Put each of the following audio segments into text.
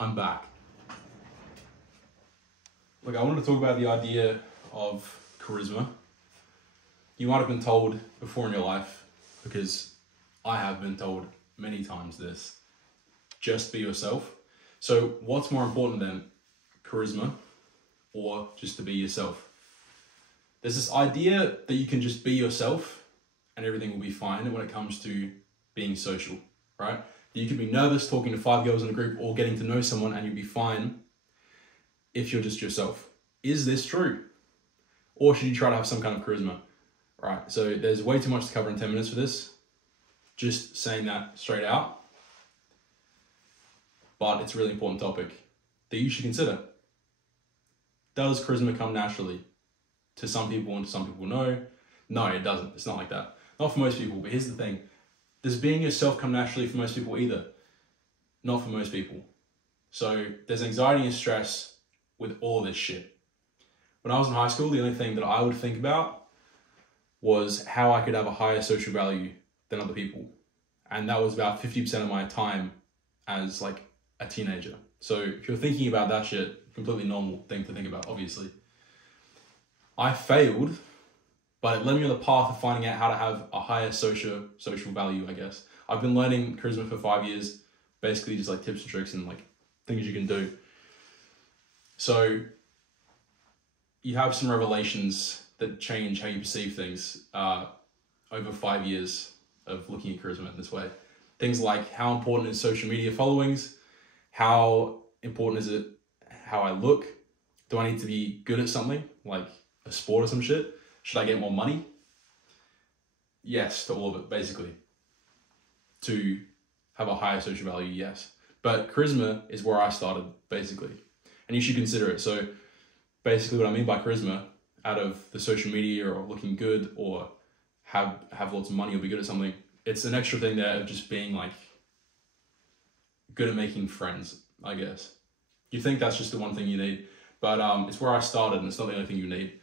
I'm back. Look, I wanted to talk about the idea of charisma. You might have been told before in your life, because I have been told many times this, just be yourself. So what's more important than charisma or just to be yourself? There's this idea that you can just be yourself and everything will be fine when it comes to being social, right? You could be nervous talking to 5 girls in a group or getting to know someone and you'll be fine if you're just yourself. Is this true? Or should you try to have some kind of charisma? Right, so there's way too much to cover in 10 minutes for this. Just saying that straight out. But it's a really important topic that you should consider. Does charisma come naturally to some people and to some people no? No, it doesn't. It's not like that. Not for most people, but here's the thing. Does being yourself come naturally for most people either? Not for most people. So there's anxiety and stress with all this shit. When I was in high school, the only thing that I would think about was how I could have a higher social value than other people. And that was about 50% of my time as like a teenager. So if you're thinking about that shit, completely normal thing to think about, obviously. I failed, but it led me on the path of finding out how to have a higher social value, I guess. I've been learning charisma for 5 years, basically just like tips and tricks and like things you can do. So you have some revelations that change how you perceive things over 5 years of looking at charisma in this way. Things like how important is social media followings? How important is it how I look? Do I need to be good at something like a sport or some shit? Should I get more money? Yes, to all of it, basically. To have a higher social value, yes. But charisma is where I started, basically. And you should consider it. So basically what I mean by charisma, out of the social media or looking good or have lots of money or be good at something, it's an extra thing there of just being like good at making friends, I guess. You think that's just the one thing you need, but it's where I started and it's not the only thing you need.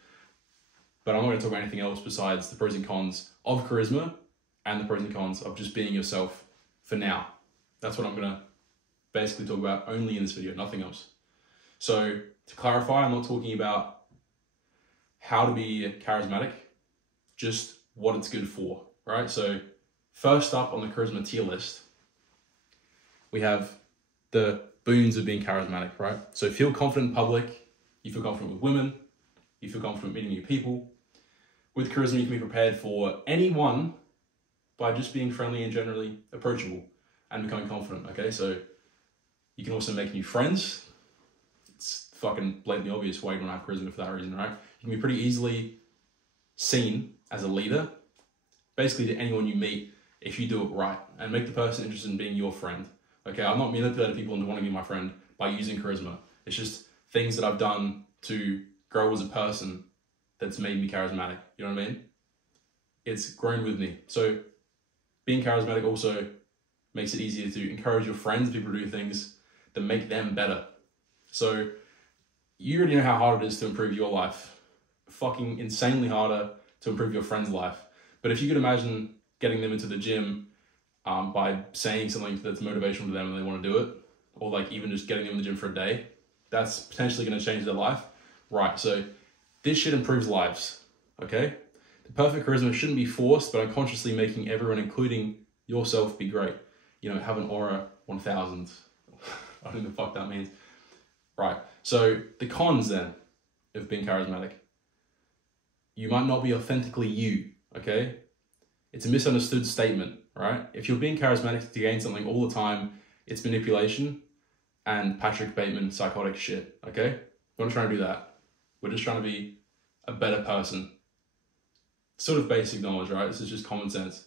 But I'm not going to talk about anything else besides the pros and cons of charisma and the pros and cons of just being yourself for now. That's what I'm going to basically talk about only in this video, nothing else. So to clarify, I'm not talking about how to be charismatic, just what it's good for, right? So first up on the charisma tier list, we have the boons of being charismatic, right? So feel confident in public, you feel confident with women, you feel confident meeting new people. With charisma, you can be prepared for anyone by just being friendly and generally approachable and becoming confident, okay? So you can also make new friends. It's fucking blatantly obvious why you don't have charisma for that reason, right? You can be pretty easily seen as a leader, basically to anyone you meet if you do it right and make the person interested in being your friend. Okay, I'm not manipulating people into wanting to be my friend by using charisma. It's just things that I've done to grow as a person that's made me charismatic. You know what I mean? It's grown with me. So being charismatic also makes it easier to encourage your friends, people to do things that make them better. So you already know how hard it is to improve your life. Fucking insanely harder to improve your friend's life. But if you could imagine getting them into the gym by saying something that's motivational to them and they want to do it, or like even just getting them in the gym for a day, that's potentially going to change their life. Right, so this shit improves lives, okay? The perfect charisma shouldn't be forced, but unconsciously making everyone, including yourself, be great. You know, have an aura 1000. I don't know what the fuck that means. Right, so the cons then of being charismatic. You might not be authentically you, okay? It's a misunderstood statement, right? If you're being charismatic to gain something all the time, it's manipulation and Patrick Bateman psychotic shit, okay? We're not trying to do that. We're just trying to be a better person. Sort of basic knowledge, right? This is just common sense.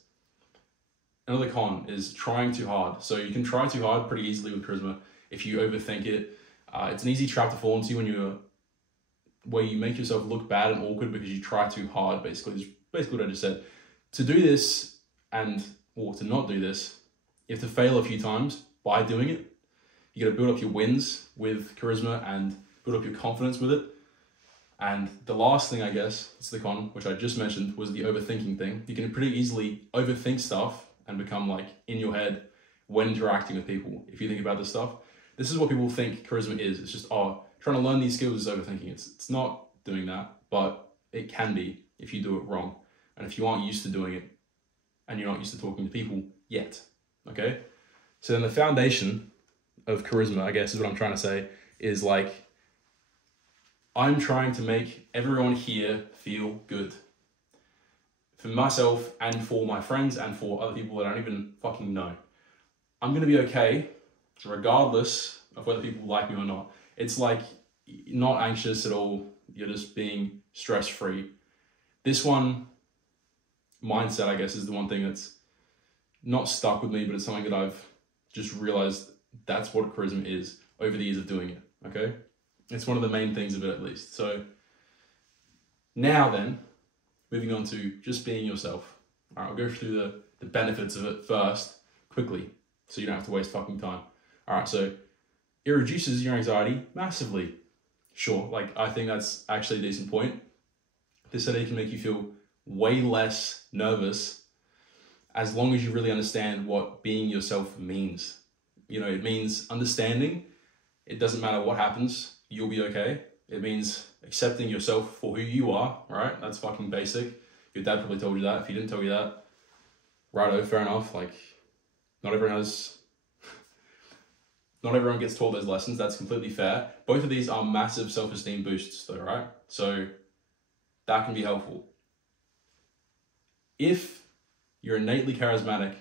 Another con is trying too hard. So you can try too hard pretty easily with charisma if you overthink it. It's an easy trap to fall into where you make yourself look bad and awkward because you try too hard, basically. It's basically what I just said. To do this or to not do this, you have to fail a few times by doing it. You got to build up your wins with charisma and build up your confidence with it. And the last thing, I guess, it's the con, which I just mentioned, was the overthinking thing. You can pretty easily overthink stuff and become like in your head when interacting with people. If you think about this stuff, This is what people think charisma is. It's just, oh, trying to learn these skills is overthinking. It's not doing that, but it can be if you do it wrong. And if you aren't used to doing it and you're not used to talking to people yet, okay? So then the foundation of charisma, I guess is what I'm trying to say, is like, I'm trying to make everyone here feel good. For myself and for my friends and for other people that I don't even fucking know. I'm gonna be okay regardless of whether people like me or not. It's like not anxious at all. You're just being stress-free. This one mindset, I guess, is the one thing that's not stuck with me, but it's something that I've just realized that's what charisma is over the years of doing it, okay? It's one of the main things of it, at least. So now then, moving on to just being yourself. All right, I'll go through the benefits of it first, quickly, so you don't have to waste fucking time. All right, so it reduces your anxiety massively. Sure, like I think that's actually a decent point. This idea can make you feel way less nervous as long as you really understand what being yourself means. You know, it means understanding. It doesn't matter what happens, you'll be okay. It means accepting yourself for who you are, right? That's fucking basic. Your dad probably told you that. If he didn't tell you that, righto, fair enough. Like, not everyone gets taught those lessons. That's completely fair. Both of these are massive self-esteem boosts though, right? So that can be helpful. If you're innately charismatic,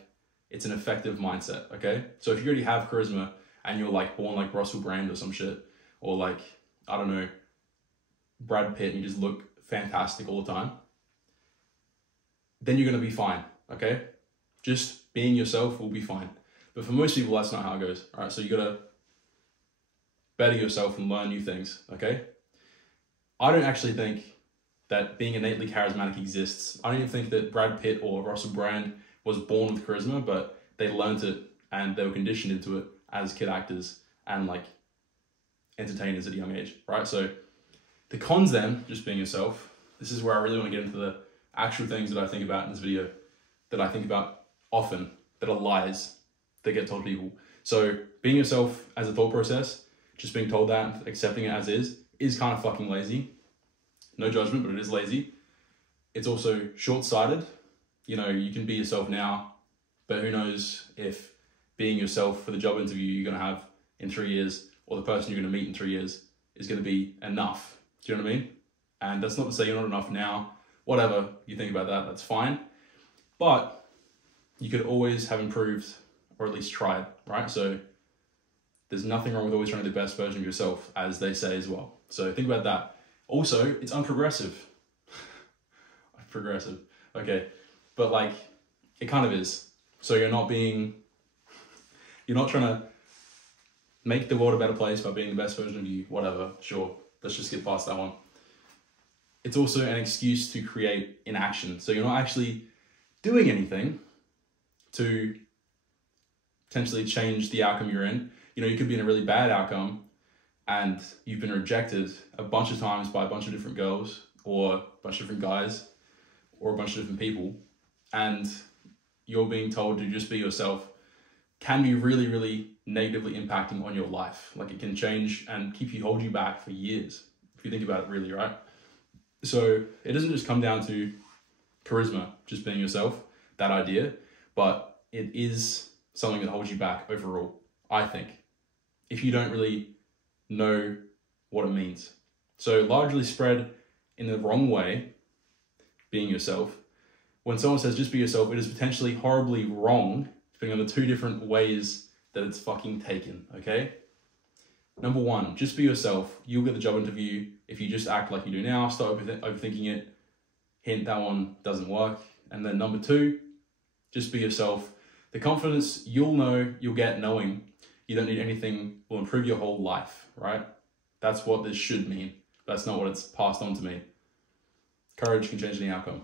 it's an effective mindset, okay? So if you already have charisma and you're like born like Russell Brand or some shit, or like, I don't know, Brad Pitt, and you just look fantastic all the time, then you're gonna be fine, okay? Just being yourself will be fine. But for most people, that's not how it goes, all right? So you gotta better yourself and learn new things, okay? I don't actually think that being innately charismatic exists. I don't even think that Brad Pitt or Russell Brand was born with charisma, but they learned it and they were conditioned into it as kid actors and like entertainers at a young age, right? So the cons then, just being yourself, this is where I really want to get into the actual things that I think about in this video, that I think about often, that are lies that get told to people. So being yourself as a thought process, just being told that, accepting it as is kind of fucking lazy. No judgment, but it is lazy. It's also short-sighted. You know, you can be yourself now, but who knows if being yourself for the job interview you're going to have in 3 years, or the person you're going to meet in 3 years, is going to be enough. Do you know what I mean? And that's not to say you're not enough now. Whatever you think about that, that's fine. But you could always have improved, or at least tried, right? So there's nothing wrong with always trying to be the best version of yourself, as they say as well. So think about that. Also, it's unprogressive. Progressive, okay. But like, it kind of is. So you're not trying to make the world a better place by being the best version of you, whatever, sure. Let's just get past that one. It's also an excuse to create inaction. So you're not actually doing anything to potentially change the outcome you're in. You know, you could be in a really bad outcome and you've been rejected a bunch of times by a bunch of different girls or a bunch of different guys or a bunch of different people, and you're being told to just be yourself, can be really, really negatively impacting on your life. Like, it can change and hold you back for years, if you think about it really, right? So it doesn't just come down to charisma, just being yourself, that idea, but it is something that holds you back overall, I think, if you don't really know what it means. So largely spread in the wrong way, being yourself. When someone says just be yourself, it is potentially horribly wrong, depending on the two different ways that it's fucking taken, okay? Number one, just be yourself. You'll get the job interview if you just act like you do now, start overthinking it. Hint, that one doesn't work. And then number two, just be yourself. The confidence you'll get knowing you don't need anything will improve your whole life, right? That's what this should mean. That's not what it's passed on to me. Courage can change any outcome.